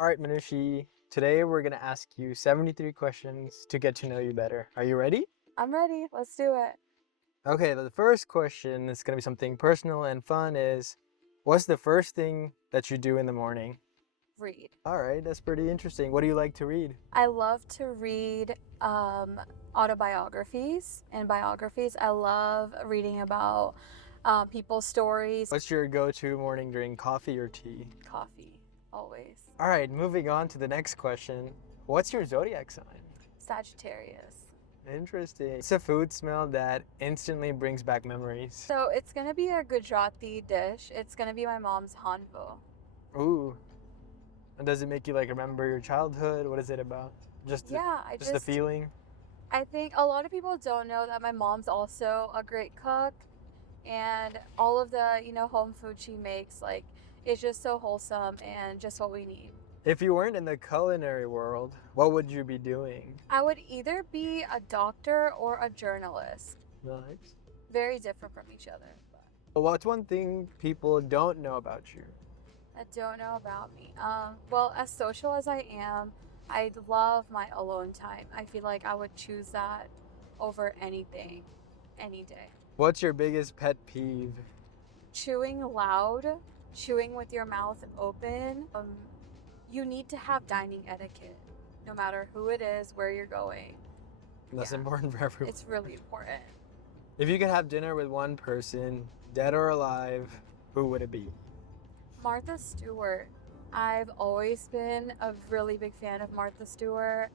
All right, Manushi, today we're going to ask you 73 questions to get to know you better. Are you ready? I'm ready. Let's do it. Okay, the first question is going to be something personal and fun is, what's the first thing that you do in the morning? Read. All right, that's pretty interesting. What do you like to read? I love to read autobiographies and biographies. I love reading about people's stories. What's your go-to morning drink, coffee or tea? Coffee, always. All right, moving on to the next question. What's your zodiac sign? Sagittarius. Interesting. It's a food smell that instantly brings back memories. So it's going to be a Gujarati dish. It's going to be my mom's hanvo. Ooh. And does it make you remember your childhood? What is it about? Just the feeling? I think a lot of people don't know that my mom's also a great cook, and all of the, home food she makes, it's just so wholesome and just what we need. If you weren't in the culinary world, what would you be doing? I would either be a doctor or a journalist. Nice. Very different from each other. What's one thing people don't know about you? That don't know about me. Well, as social as I am, I love my alone time. I feel like I would choose that over anything, any day. What's your biggest pet peeve? Chewing loud, chewing with your mouth open. You need to have dining etiquette, no matter who it is, where you're going. That's important for everyone. It's really important. If you could have dinner with one person, dead or alive, who would it be? Martha Stewart. I've always been a really big fan of Martha Stewart,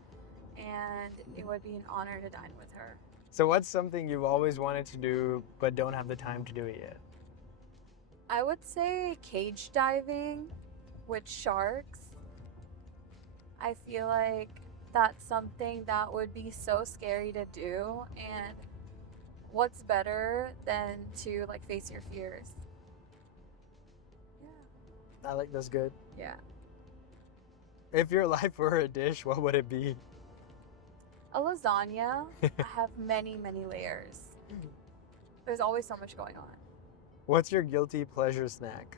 and it would be an honor to dine with her. So what's something you've always wanted to do but don't have the time to do it yet? I would say cage diving with sharks. I feel like that's something that would be so scary to do, and what's better than to face your fears? That's good. Yeah. If your life were a dish, what would it be? A lasagna. I have many, many layers. There's always so much going on. What's your guilty pleasure snack?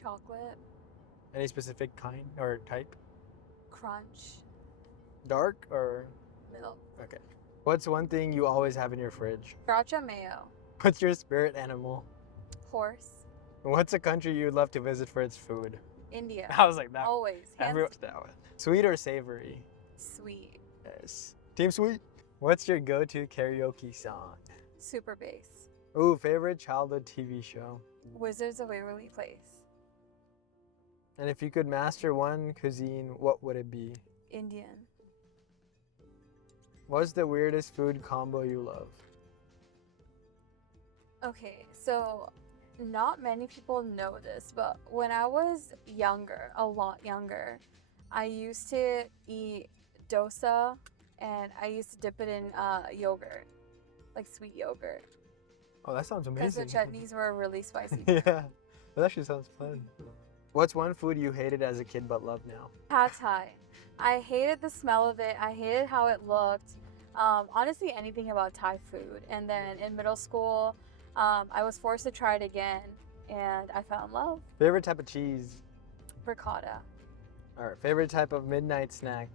Chocolate. Any specific kind or type? Crunch. Dark or? Milk. Okay. What's one thing you always have in your fridge? Sriracha mayo. What's your spirit animal? Horse. What's a country you'd love to visit for its food? India. I was like that. Always. Everyone's that one. Sweet or savory? Sweet. Yes. Team Sweet. What's your go-to karaoke song? Super bass. Ooh, favorite childhood TV show? Wizards of Waverly Place. And if you could master one cuisine, what would it be? Indian. What's the weirdest food combo you love? Okay, so not many people know this, but when I was younger, a lot younger, I used to eat dosa, and I used to dip it in yogurt, like sweet yogurt. Oh, that sounds Because the amazing. chutneys were really spicy. Yeah, that actually sounds fun. What's one food you hated as a kid but love now? Pad Thai. I hated the smell of it. I hated how it looked. Honestly, anything about Thai food. And then in middle school, I was forced to try it again, and I fell in love. Favorite type of cheese? Ricotta. All right, favorite type of midnight snack?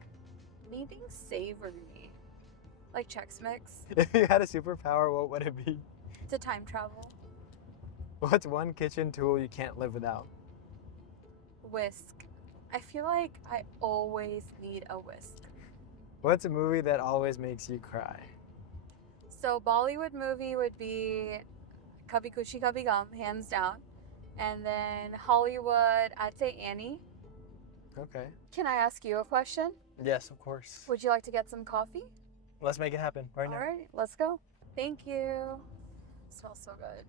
Anything savory, like Chex Mix. If you had a superpower, what would it be? To time travel. What's one kitchen tool you can't live without? Whisk. I feel like I always need a whisk. What's a movie that always makes you cry? So Bollywood movie would be Kabhi Khushi Kabhi Gum, hands down. And then Hollywood, I'd say Annie. Okay. Can I ask you a question? Yes, of course. Would you like to get some coffee? Let's make it happen right now. All right, let's go. Thank you. Smells so good.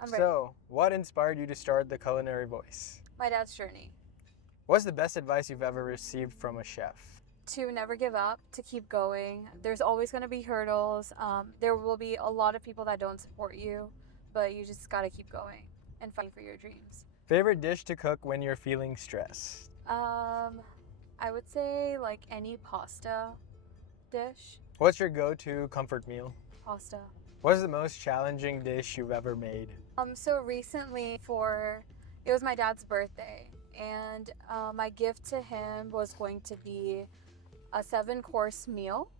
I'm ready. So, what inspired you to start the Culinary Voice? My dad's journey. What's the best advice you've ever received from a chef? To never give up, to keep going. There's always going to be hurdles. There will be a lot of people that don't support you, but you just got to keep going and fighting for your dreams. Favorite dish to cook when you're feeling stressed? I would say like any pasta dish. What's your go-to comfort meal? Pasta. What's the most challenging dish you've ever made? So recently it was my dad's birthday, and my gift to him was going to be a 7-course meal,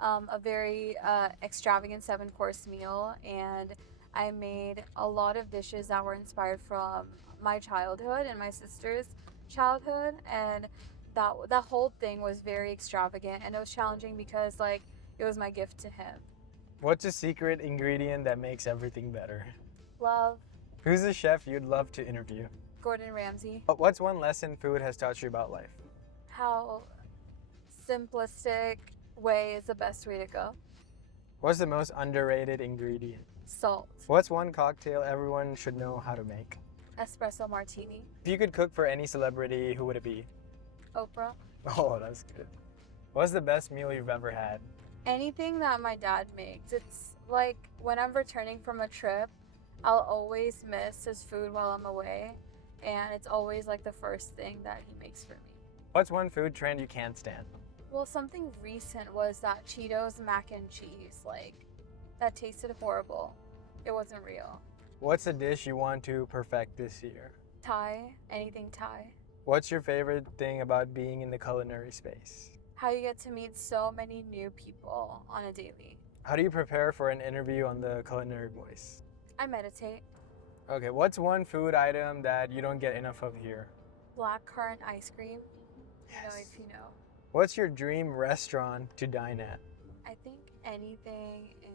a very extravagant 7-course meal, and I made a lot of dishes that were inspired from my childhood and my sister's childhood, and that whole thing was very extravagant, and it was challenging because like it was my gift to him. What's a secret ingredient that makes everything better? Love. Who's the chef you'd love to interview? Gordon Ramsay. What's one lesson food has taught you about life? How simplistic way is the best way to go. What's the most underrated ingredient? Salt. What's one cocktail everyone should know how to make? Espresso martini. If you could cook for any celebrity, who would it be? Oprah. Oh, that's good. What's the best meal you've ever had? Anything that my dad makes. It's like when I'm returning from a trip, I'll always miss his food while I'm away, and it's always like the first thing that he makes for me. What's one food trend you can't stand? Well, something recent was that Cheetos mac and cheese. Like, that tasted horrible. It wasn't real. What's a dish you want to perfect this year? Thai, anything Thai. What's your favorite thing about being in the culinary space? How you get to meet so many new people on a daily. How do you prepare for an interview on the Culinary Voice? I meditate. Okay, what's one food item that you don't get enough of here? Blackcurrant ice cream. You know, Yes. if you know. What's your dream restaurant to dine at? I think anything in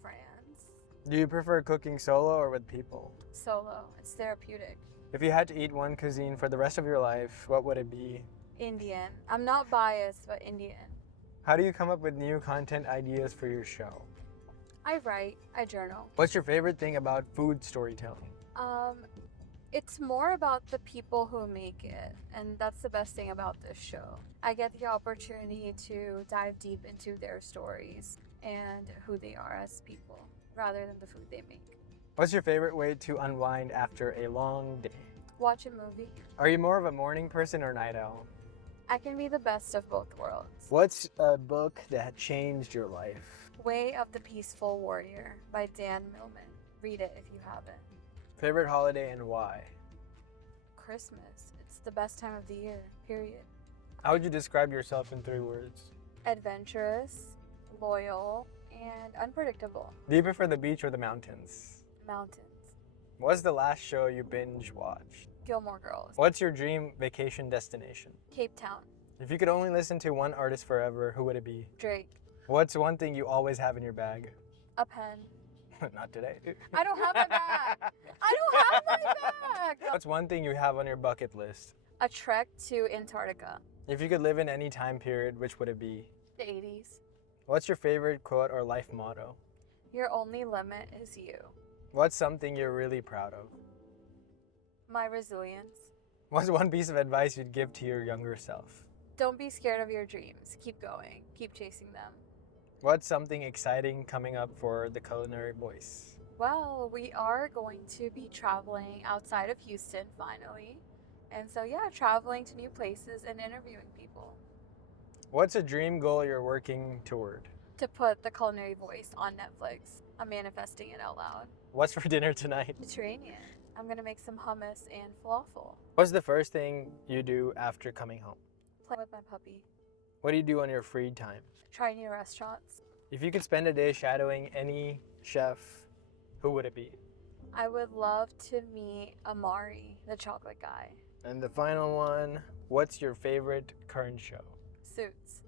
France. Do you prefer cooking solo or with people? Solo. It's therapeutic. If you had to eat one cuisine for the rest of your life, what would it be? Indian. I'm not biased, but Indian. How do you come up with new content ideas for your show? I write. I journal. What's your favorite thing about food storytelling? It's more about the people who make it, and that's the best thing about this show. I get the opportunity to dive deep into their stories and who they are as people, rather than the food they make. What's your favorite way to unwind after a long day? Watch a movie. Are you more of a morning person or night owl? I can be the best of both worlds. What's a book that changed your life? Way of the Peaceful Warrior by Dan Millman. Read it if you haven't. Favorite holiday and why? Christmas. It's the best time of the year, period. How would you describe yourself in 3 words? Adventurous, loyal, and unpredictable. Do you prefer the beach or the mountains? Mountains. What's the last show you binge watched? Gilmore Girls. What's your dream vacation destination? Cape Town. If you could only listen to one artist forever, who would it be? Drake. What's one thing you always have in your bag? A pen. Not today. I don't have my bag. I don't have my bag. What's one thing you have on your bucket list? A trek to Antarctica. If you could live in any time period, which would it be? The 80s. What's your favorite quote or life motto? Your only limit is you. What's something you're really proud of? My resilience. What's one piece of advice you'd give to your younger self? Don't be scared of your dreams. Keep going. Keep chasing them. What's something exciting coming up for the Culinary Voice? Well, we are going to be traveling outside of Houston finally. And so, yeah, traveling to new places and interviewing people. What's a dream goal you're working toward? To put the Culinary Voice on Netflix. I'm manifesting it out loud. What's for dinner tonight? Mediterranean. I'm going to make some hummus and falafel. What's the first thing you do after coming home? Play with my puppy. What do you do on your free time? Try new restaurants. If you could spend a day shadowing any chef, who would it be? I would love to meet Amari, the chocolate guy. And the final one, what's your favorite current show? Suits.